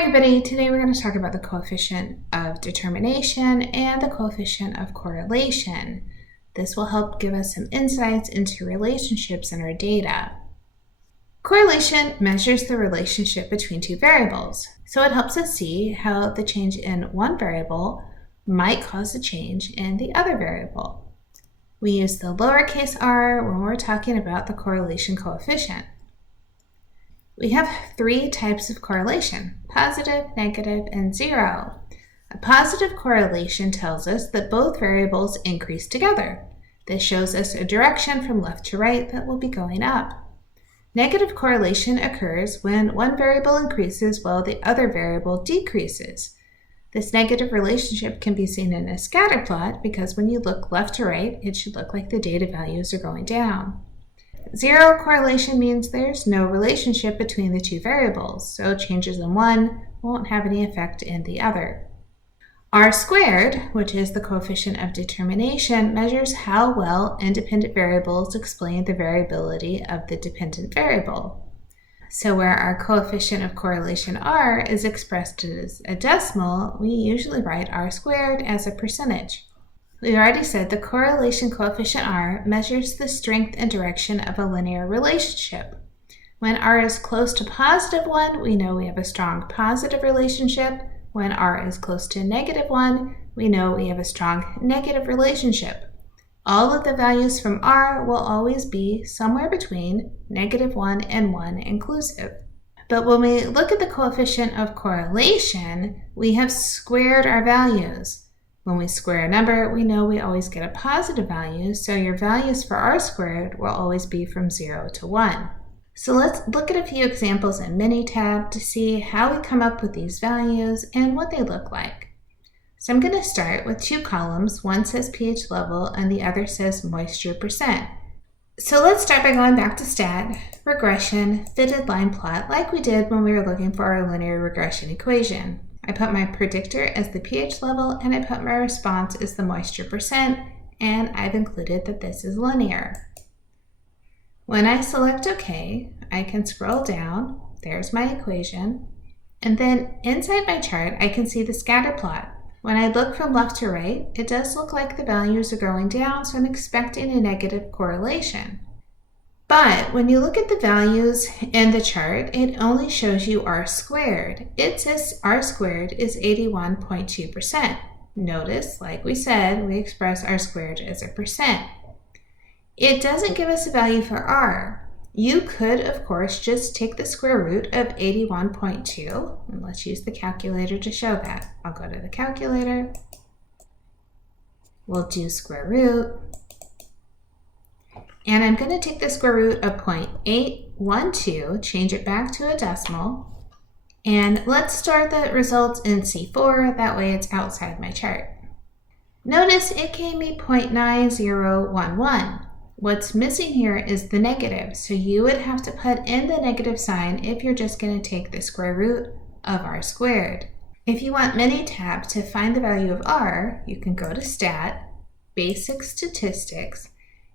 everybody, today we're going to talk about the coefficient of determination and the coefficient of correlation. This will help give us some insights into relationships in our data. Correlation measures the relationship between two variables, so it helps us see how the change in one variable might cause a change in the other variable. We use the lowercase r when we're talking about the correlation coefficient. We have three types of correlation: positive, negative, and zero. A positive correlation tells us that both variables increase together. This shows us a direction from left to right that will be going up. Negative correlation occurs when one variable increases while the other variable decreases. This negative relationship can be seen in a scatter plot because when you look left to right, it should look like the data values are going down. Zero correlation means there's no relationship between the two variables, so changes in one won't have any effect in the other. R squared, which is the coefficient of determination, measures how well independent variables explain the variability of the dependent variable. So where our coefficient of correlation R is expressed as a decimal, we usually write R squared as a percentage. We've already said the correlation coefficient R measures the strength and direction of a linear relationship. When R is close to positive 1, we know we have a strong positive relationship. When R is close to negative 1, we know we have a strong negative relationship. All of the values from R will always be somewhere between -1 and 1 inclusive. But when we look at the coefficient of correlation, we have squared our values. When we square a number, we know we always get a positive value, so your values for R squared will always be from 0 to 1. So let's look at a few examples in Minitab to see how we come up with these values and what they look like. So I'm going to start with two columns. One says pH level and the other says moisture percent. So let's start by going back to stat, regression, fitted line plot, like we did when we were looking for our linear regression equation. I put my predictor as the pH level and I put my response as the moisture percent, and I've included that this is linear. When I select OK, I can scroll down, there's my equation, and then inside my chart I can see the scatter plot. When I look from left to right, it does look like the values are going down, so I'm expecting a negative correlation. But when you look at the values in the chart, it only shows you R squared. It says R squared is 81.2%. Notice, like we said, we express R squared as a percent. It doesn't give us a value for R. You could, of course, just take the square root of 81.2, and let's use the calculator to show that. I'll go to the calculator. We'll do square root. And I'm going to take the square root of 0.812, change it back to a decimal, and let's store the results in C4, that way it's outside my chart. Notice it gave me 0.9011. What's missing here is the negative, so you would have to put in the negative sign if you're just going to take the square root of R squared. If you want Minitab to find the value of R, you can go to Stat, Basic Statistics,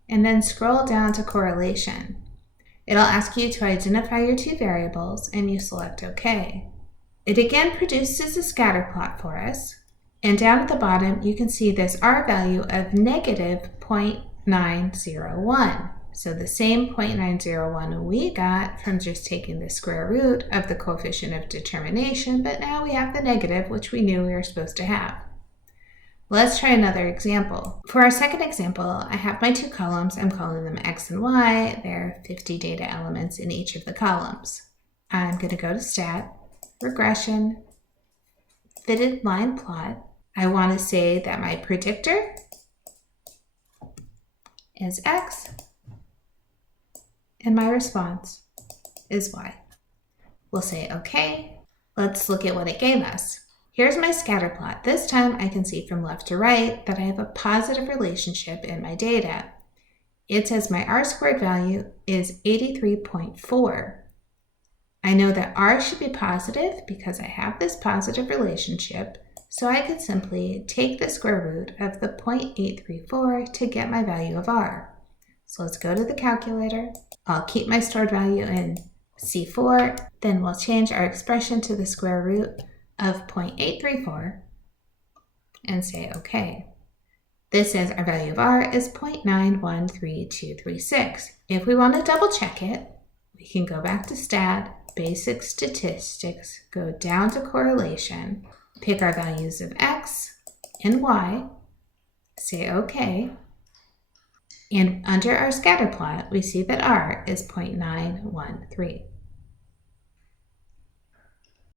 and then scroll down to correlation. It'll ask you to identify your two variables and you select OK. It again produces a scatter plot for us, and down at the bottom you can see this R value of -0.901. So the same 0.901 we got from just taking the square root of the coefficient of determination, but now we have the negative, which we knew we were supposed to have. Let's try another example. For our second example, I have my two columns. I'm calling them X and Y. There are 50 data elements in each of the columns. I'm going to go to Stat, Regression, Fitted Line Plot. I want to say that my predictor is X and my response is Y. We'll say OK. Let's look at what it gave us. Here's my scatter plot. This time I can see from left to right that I have a positive relationship in my data. It says my R squared value is 83.4. I know that R should be positive because I have this positive relationship, so I could simply take the square root of the 0.834 to get my value of R. So let's go to the calculator. I'll keep my stored value in C4, then we'll change our expression to the square root of 0.834 and say OK. This says our value of R is 0.913236. If we want to double check it, we can go back to Stat, Basic Statistics, go down to Correlation, pick our values of X and Y, say OK, and under our scatter plot, we see that R is 0.913.